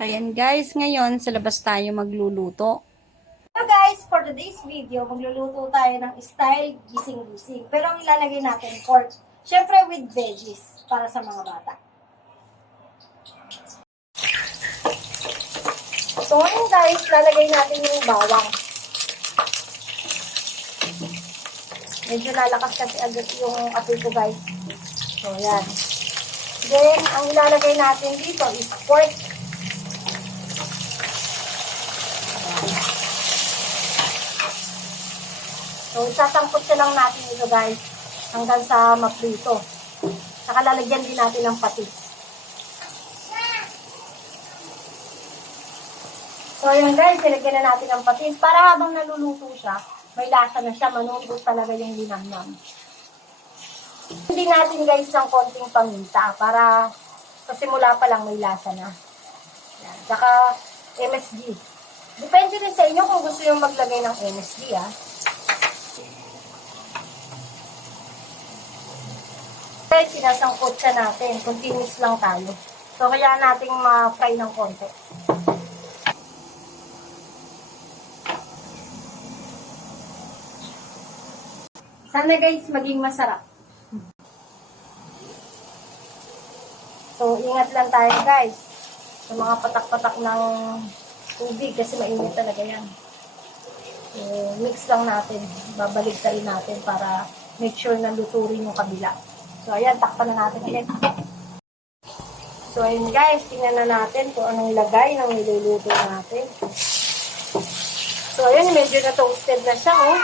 Ayan guys, ngayon sa labas tayo magluluto. So guys, for today's video, magluluto tayo ng style gising-gising. Pero ang ilalagay natin, pork. Syempre with veggies, para sa mga bata. So ngayon guys, lalagay natin yung bawang. Medyo lalakas kasi agad yung apoy ko guys. So yan. Then, ang ilalagay natin dito is pork. So, isasangkot na lang natin ito guys hanggang sa maprito. Saka lalagyan din natin ng patis. So, yun guys, nilagyan na natin ng patis para habang naluluto siya, may lasa na siya, manumbot talaga yung linamnam. Hindi natin guys ng konting paminta para sa simula pa lang may lasa na. Yan. Saka MSG. Depende rin sa inyo kung gusto yung maglagay ng MSG Guys, sinasangkot siya natin. Continuous lang tayo. So, kaya nating ma-fry ng konti. Sana guys, maging masarap. So, ingat lang tayo guys. Sa mga patak-patak ng tubig kasi mainit talaga yan. So, mix lang natin. Babalik rin natin para make sure na luto rin yung kabila. So, ayan, takpan na natin ulit. So, ayun guys, tingnan na natin kung anong lagay ng niluluto natin. So, ayan, medyo na-toasted na siya, oh.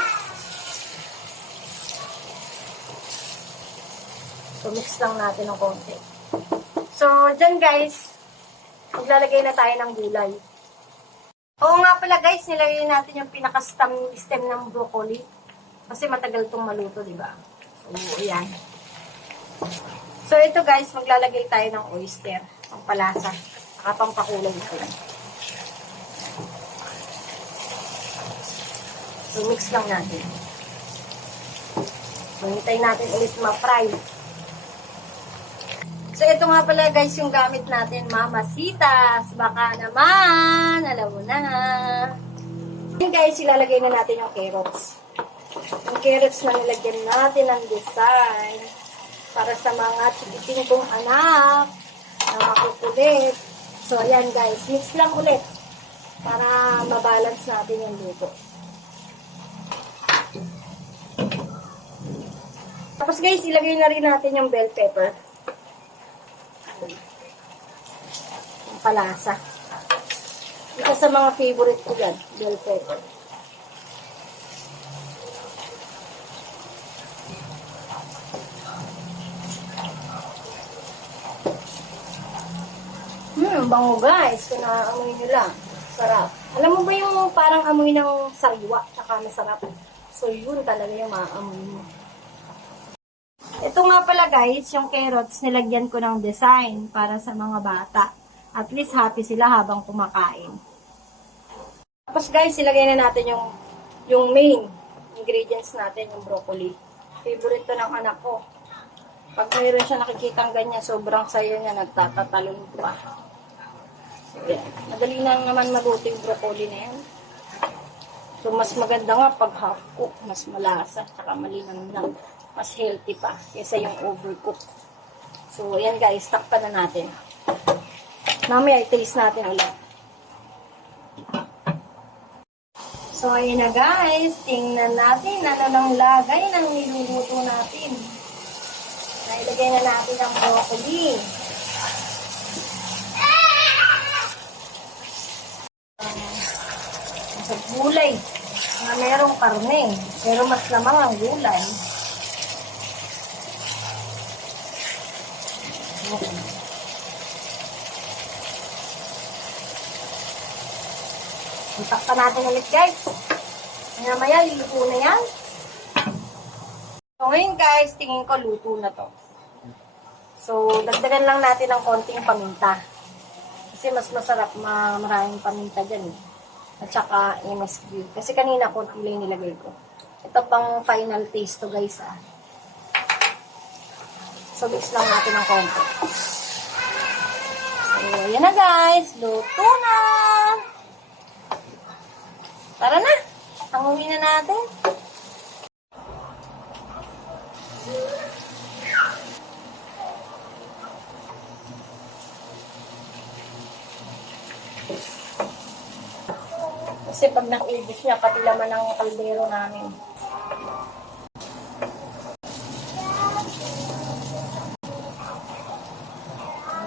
So, mix lang natin ng konti. So, dyan guys, maglalagay na tayo ng gulay. Oo nga pala guys, nilagay natin yung pinaka-stem ng broccoli. Kasi matagal itong maluto, diba? So, ayan. So, ito guys, maglalagay tayo ng oyster. Pampalasa. Saka pampakulay ito. So, mix lang natin. So, hintayin natin ulit ma-fry. So, ito nga pala guys, yung gamit natin, mamasitas. Baka naman, alam mo na. Yan guys, ilalagay na natin yung carrots. Yung carrots na nilagyan natin ng design. Para sa mga chikiting kong anak na makukulit. So, ayan guys. Mix lang ulit. Para mabalance natin yung luto. Tapos guys, ilagay na rin natin yung bell pepper. Yung palasa. Isa sa mga favorite ko yan, bell pepper. Bango guys. Kung naaamoy nyo lang. Sarap. Alam mo ba yung parang amoy ng sariwa tsaka masarap? So, yun talaga yung maaamoy mo. Ito nga pala guys, yung carrots, nilagyan ko ng design para sa mga bata. At least happy sila habang kumakain. Tapos guys, ilagay na natin yung main ingredients natin, yung broccoli. Favorite to ng anak ko. Pag mayroon siya nakikitang ganyan, sobrang saya niya, nagtatatalon pa. Yeah. Madali lang naman maluto yung broccoli na yan. So, mas maganda nga pag half cook, mas malasa, saka malinang lang. Mas healthy pa, kaysa yung overcook. So, ayan guys, takpan na natin. Mamaya, i-taste natin ulit. So, ayan na guys, tingnan natin ano nang lagay ng niluluto natin. Nailagay na natin ang broccoli. Sa gulay na merong karne, pero mas lamang ang gulay. Takpan natin ulit guys. Maya iluto na yan. So ngayon guys, tingin ko luto na to. So dagdagan lang natin ng konting paminta. Kasi mas masarap maraming paminta dyan eh. At saka MSG. Kasi kanina konti lang nilagay ko. Ito pang final taste to guys ah. So mix lang natin ng konti. So, yan na guys. Luto na. Tara na. Hanguin na natin. Kasi pag naubos niya, pati laman ng kaldero namin.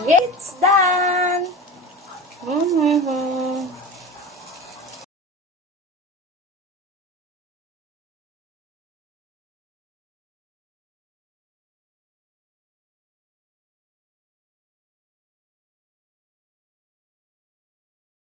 It's done!